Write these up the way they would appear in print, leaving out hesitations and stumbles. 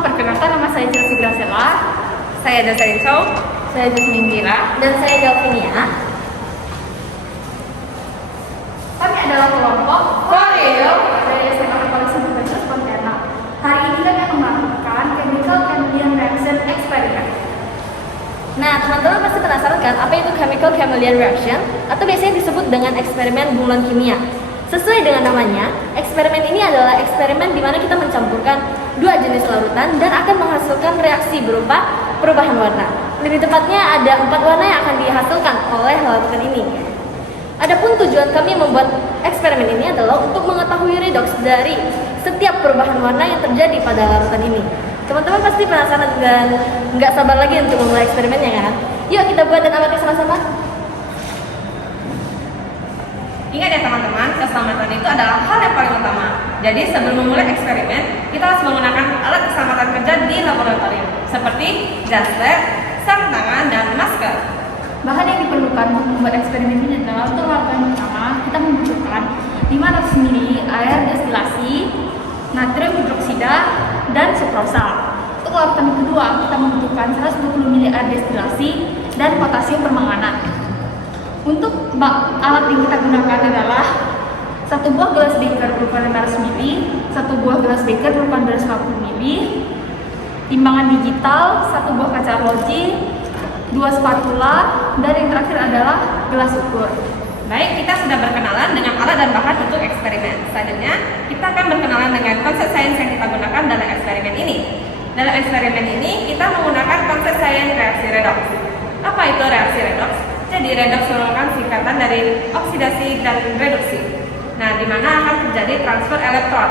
perkenalkan nama saya Chelsea Graciela. Saya Dasarin Chow. Saya Jasmine Mira. Dan saya Delvinia. Kami adalah kelompok Koreo dari SMA Polisi Universitas Pontianak. Hari ini kami akan melakukan Chemical Chameleon Reaction Experiment. Nah, teman-teman pasti penasaran kan apa itu Chemical Chameleon Reaction atau biasanya disebut dengan eksperimen bunglon kimia. Sesuai dengan namanya, eksperimen ini adalah eksperimen di mana kita mencampurkan dua jenis larutan dan akan menghasilkan reaksi berupa perubahan warna. Lebih tepatnya ada 4 warna yang akan dihasilkan oleh larutan ini. Adapun tujuan kami membuat eksperimen ini adalah untuk mengetahui redox dari setiap perubahan warna yang terjadi pada larutan ini. Teman-teman pasti penasaran dan nggak sabar lagi untuk memulai eksperimennya kan? Yuk kita buat dan amati sama-sama. Ingat ya teman-teman, keselamatan itu adalah hal yang paling utama. Jadi sebelum memulai eksperimen, kita harus menggunakan alat keselamatan kerja di laboratorium seperti jas lab, sarung tangan, dan masker. Bahan yang diperlukan untuk membuat eksperimen ini adalah untuk larutan yang pertama kita membutuhkan 500 ml air destilasi, natrium hidroksida, dan sukrosa. Untuk larutan yang kedua kita membutuhkan 120 ml air destilasi dan potasium permanganat. Untuk alat yang kita gunakan adalah 1 buah gelas beker berukuran 500 ml, 1 buah gelas beker berukuran 250 ml, timbangan digital, 1 buah kaca arloji, 2 spatula, dan yang terakhir adalah gelas ukur. Baik, kita sudah berkenalan dengan alat dan bahan untuk eksperimen. Selanjutnya, kita akan berkenalan dengan konsep sains yang kita gunakan dalam eksperimen ini. Dalam eksperimen ini, kita menggunakan konsep sains reaksi redox. Apa itu reaksi redox? Jadi, redox merupakan singkatan dari oksidasi dan reduksi. Nah, di mana akan terjadi transfer elektron.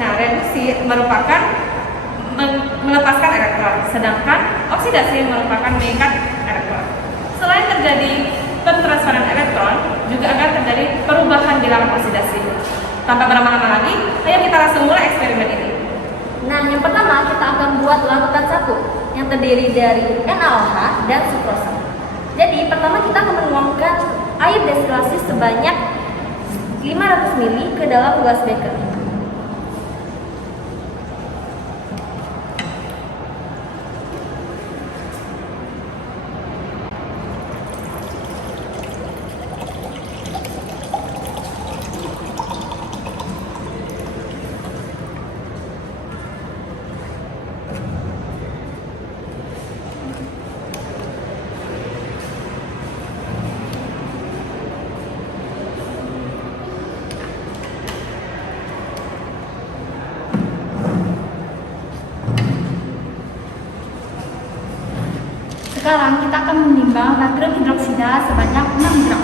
Nah, reduksi merupakan melepaskan elektron, sedangkan oksidasi merupakan mengikat elektron. Selain terjadi pentransferan elektron, juga akan terjadi perubahan di dalam oksidasi. Tanpa berlama-lama lagi, ayo kita langsung mulai eksperimen ini. Nah, yang pertama kita akan buat larutan 1 yang terdiri dari NaOH dan sukrosa. Jadi, pertama kita akan menuangkan air destilasi sebanyak 500 ml ke dalam gelas beker. Sekarang kita akan menimbang natrium hidroksida sebanyak 6 gram.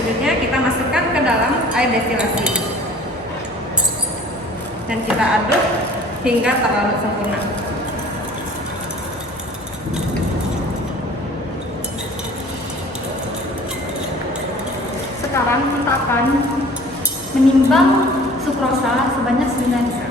Selanjutnya kita masukkan ke dalam air destilasi dan kita aduk hingga terlarut sempurna. Sekarang kita akan menimbang sukrosa sebanyak 9 gram.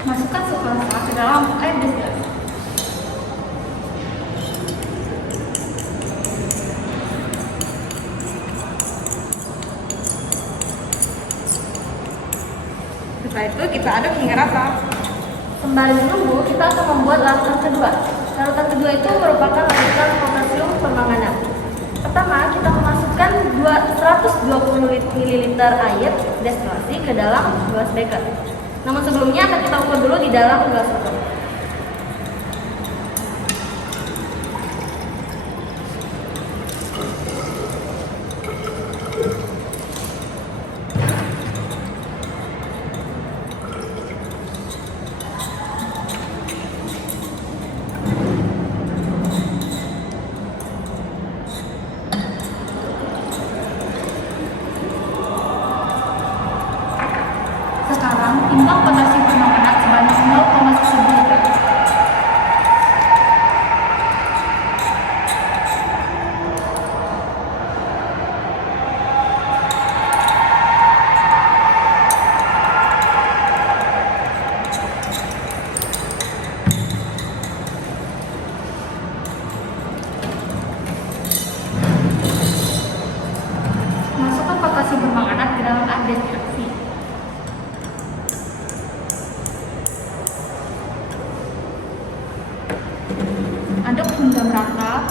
Masukkan sukrosa ke dalam air destilasi. Setelah itu kita aduk hingga rata. Sembari menunggu, kita akan membuat larutan kedua. Larutan kedua itu merupakan larutan potasium permanganat. Pertama, kita memasukkan 120 ml air destilasi ke dalam gelas beker. Namun sebelumnya akan kita ukur dulu di dalam gelas ukur. Sekarang, timbang potasium permanganat sebanyak 0,1 liter. Masukkan potasium permanganat ke dalam air destilasi. Aduk hingga merata.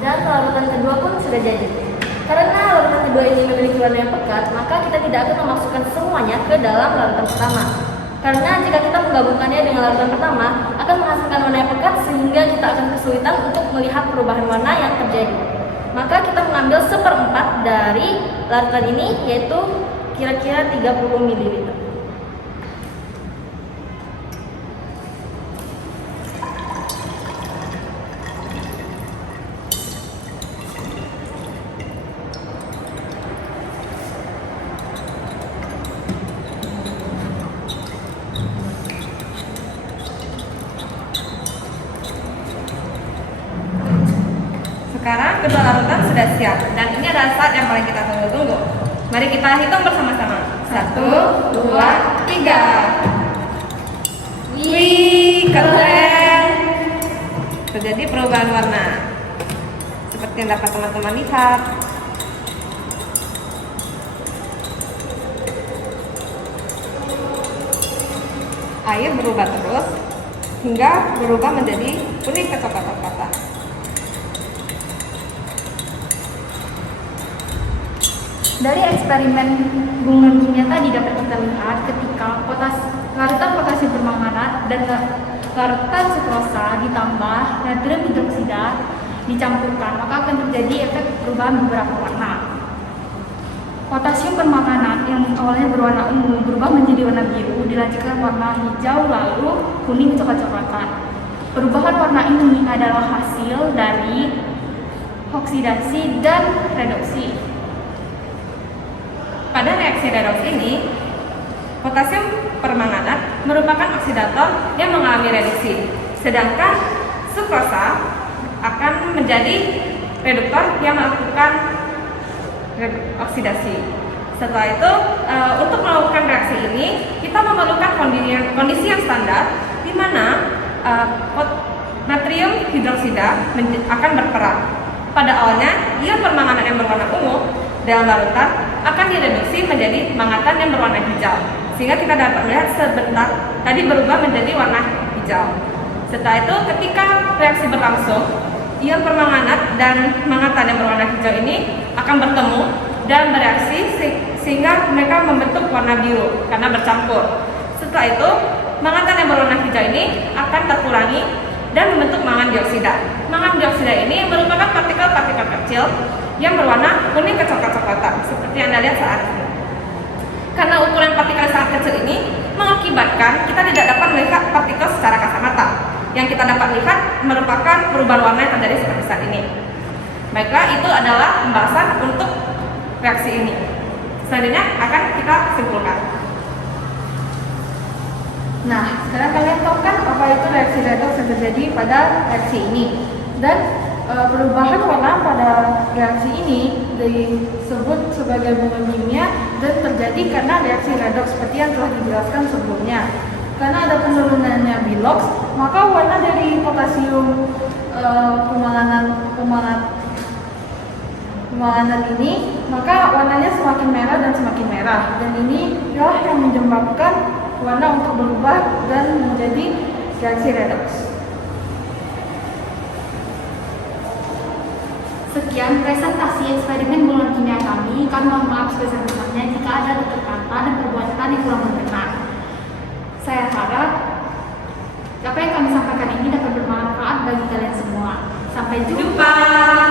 Dan larutan kedua pun sudah jadi. Karena larutan kedua ini memiliki warna yang pekat, maka kita tidak akan memasukkan semuanya ke dalam larutan pertama. Karena jika kita menggabungkannya dengan larutan pertama, akan menghasilkan warna yang pekat sehingga kita akan kesulitan untuk melihat perubahan warna yang terjadi. Maka kita mengambil 1/4 dari larutan ini, yaitu kira-kira 30 ml. Sekarang kedua larutan sudah siap dan ini adalah saat yang paling kita tunggu-tunggu. Mari kita hitung bersama-sama. 1, 2, 3. Wih, keren! Terjadi perubahan warna. Seperti yang dapat teman-teman lihat. Air berubah terus hingga berubah menjadi kuning kecoklat-coklatan. Dari eksperimen gulungan kimia tadi dapat kita lihat ketika larutan potasium permanganat dan larutan sukrosa ditambah natrium hidroksida dicampurkan, maka akan terjadi efek perubahan beberapa warna. Potasium permanganat yang awalnya berwarna ungu berubah menjadi warna biru, dilanjutkan warna hijau, lalu kuning coklat-coklatan. Perubahan warna ini adalah hasil dari oksidasi dan reduksi. Pada reaksi redoks ini, potasium permanganat merupakan oksidator yang mengalami reduksi, sedangkan sukrosa akan menjadi reduktor yang melakukan oksidasi. Setelah itu, untuk melakukan reaksi ini, kita memerlukan kondisi yang standar, di mana natrium hidroksida akan berperan. Pada awalnya, ion permanganat yang berwarna ungu dalam larutan akan direduksi menjadi mangatan yang berwarna hijau, sehingga kita dapat melihat sebentar tadi berubah menjadi warna hijau. Setelah itu, ketika reaksi berlangsung, ion permanganat dan mangatan yang berwarna hijau ini akan bertemu dan bereaksi sehingga mereka membentuk warna biru karena bercampur. Setelah itu, mangatan yang berwarna hijau ini akan terkurangi dan membentuk mangan dioksida. Mangan dioksida ini merupakan partikel-partikel kecil yang berwarna kuning kecoklat-coklatan seperti yang Anda lihat saat ini. Karena ukuran partikel sangat kecil ini mengakibatkan kita tidak dapat melihat partikel secara kasat mata. Yang kita dapat lihat merupakan perubahan warna yang terjadi seperti saat ini. Baiklah, itu adalah pembahasan untuk reaksi ini. Selanjutnya akan kita simpulkan. Nah, sekarang kalian tahu kan apa itu reaksi redoks yang terjadi pada reaksi ini. Dan perubahan warna pada reaksi ini disebut sebagai gulungan kimia dan terjadi karena reaksi redoks seperti yang telah dijelaskan sebelumnya. Karena ada penurunannya bilox, maka warna pemalanan ini, maka warnanya semakin merah dan semakin merah. Dan ini adalah yang menyebabkan warna untuk berubah dan menjadi reaksi redox. Sekian presentasi eksperimen bulan kimia kami. Kami mohon maaf sebesar-besarnya jika ada tutur kata dan perbuatan yang kurang berkenan. Saya harap apa yang kami sampaikan ini dapat bermanfaat bagi kalian semua. Sampai jumpa.